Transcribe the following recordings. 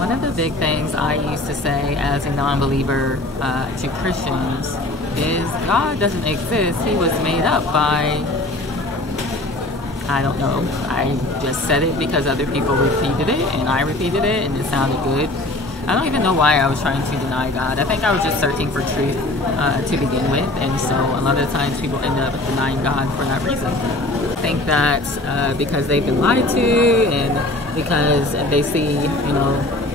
One of the big things I used to say as a non-believer to Christians is God doesn't exist. He was made up by, I don't know. I just said it because other people repeated it and I repeated it and it sounded good. I don't even know why I was trying to deny God. I think I was just searching for truth to begin with, and so a lot of the times people end up denying God for that reason. I think that because they've been lied to and because they see,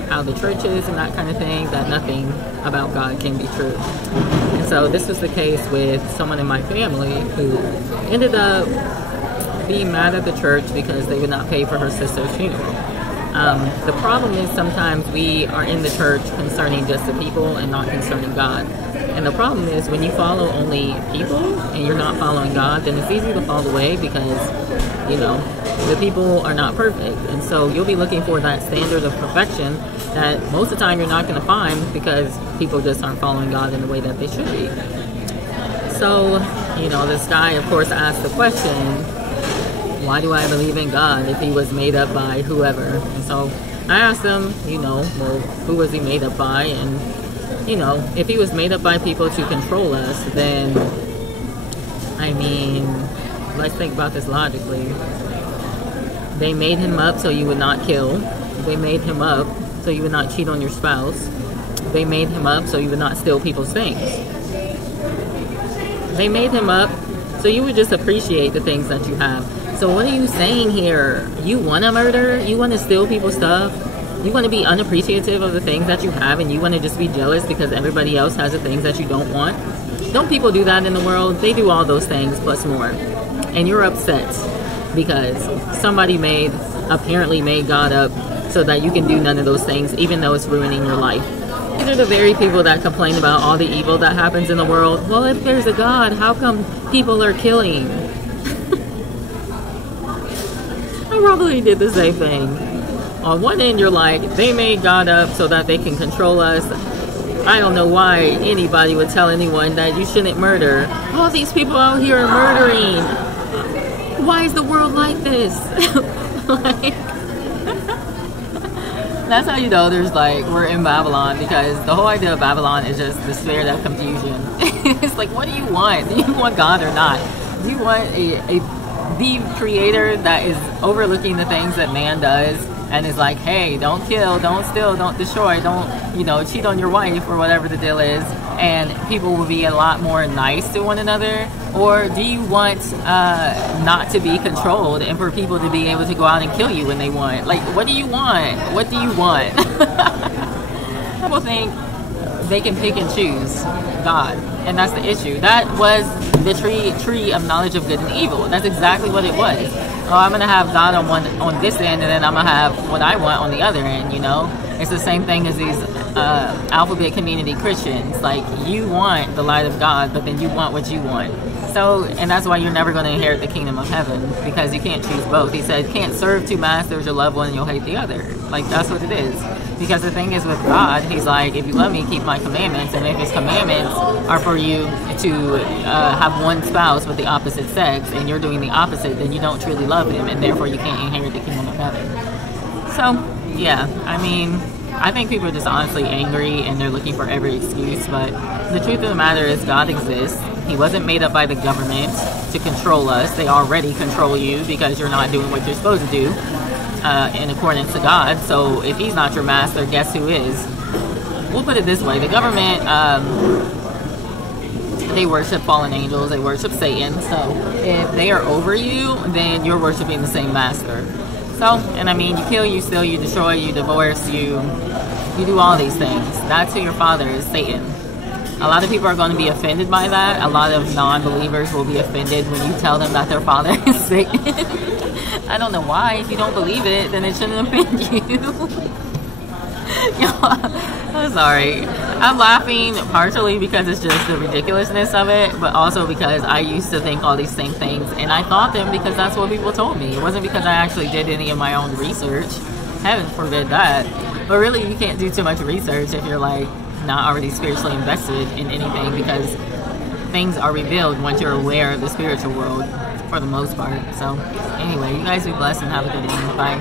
how the church is and that kind of thing, that nothing about God can be true. And so this was the case with someone in my family who ended up being mad at the church because they would not pay for her sister's funeral. The problem is sometimes we are in the church concerning just the people and not concerning God. And the problem is when you follow only people and you're not following God, then it's easy to fall away because, the people are not perfect. And so you'll be looking for that standard of perfection that most of the time you're not going to find because people just aren't following God in the way that they should be. So, this guy, of course, asked the question, why do I believe in God if he was made up by whoever? And so I asked him, well, who was he made up by? And, if he was made up by people to control us, then, let's think about this logically. They made him up so you would not kill. They made him up so you would not cheat on your spouse. They made him up so you would not steal people's things. They made him up so you would just appreciate the things that you have. So what are you saying here? You want to murder? You want to steal people's stuff? You want to be unappreciative of the things that you have and you want to just be jealous because everybody else has the things that you don't want? Don't people do that in the world? They do all those things plus more. And you're upset because somebody apparently made God up so that you can do none of those things even though it's ruining your life. These are the very people that complain about all the evil that happens in the world. Well, if there's a God, how come people are killing? I probably did the same thing. On one end, you're like, they made God up so that they can control us. I don't know why anybody would tell anyone that you shouldn't murder. All these people out here are murdering. Why is the world like this? That's how you know we're in Babylon, because the whole idea of Babylon is just the spirit of confusion. It's like, what do you want? Do you want God or not? Do you want the creator that is overlooking the things that man does and is like, hey, don't kill, don't steal, don't destroy, don't, cheat on your wife or whatever the deal is, and people will be a lot more nice to one another? Or do you want not to be controlled and for people to be able to go out and kill you when they want? What do you want? What do you want? People think they can pick and choose God, and that's the issue. That was the tree of knowledge of good and evil. That's exactly what it was. Oh, I'm gonna have God on this end, and then I'm gonna have what I want on the other end. It's the same thing as these alphabet community Christians. You want the light of God, but then you want what you want. So, and that's why you're never going to inherit the kingdom of heaven, because you can't choose both. He said, can't serve two masters, you'll love one and you'll hate the other. That's what it is. Because the thing is with God, he's like, if you love me, keep my commandments. And if his commandments are for you to have one spouse with the opposite sex, and you're doing the opposite, then you don't truly love him, and therefore you can't inherit the kingdom of heaven. So, yeah, I think people are just honestly angry and they're looking for every excuse, but the truth of the matter is God exists. He wasn't made up by the government to control us. They already control you because you're not doing what you're supposed to do in accordance to God. So if he's not your master, guess who is? We'll put it this way. The government, they worship fallen angels. They worship Satan. So if they are over you, then you're worshiping the same master. So, you kill, you steal, you destroy, you divorce, you do all these things. That's who your father is, Satan. A lot of people are going to be offended by that. A lot of non-believers will be offended when you tell them that their father is Satan. I don't know why. If you don't believe it, then it shouldn't offend you. I'm sorry. I'm laughing partially because it's just the ridiculousness of it, but also because I used to think all these same things, and I thought them because that's what people told me. It wasn't because I actually did any of my own research. Heaven forbid that. But really, you can't do too much research if you're not already spiritually invested in anything, because things are revealed once you're aware of the spiritual world for the most part. So anyway, you guys be blessed and have a good day. Bye.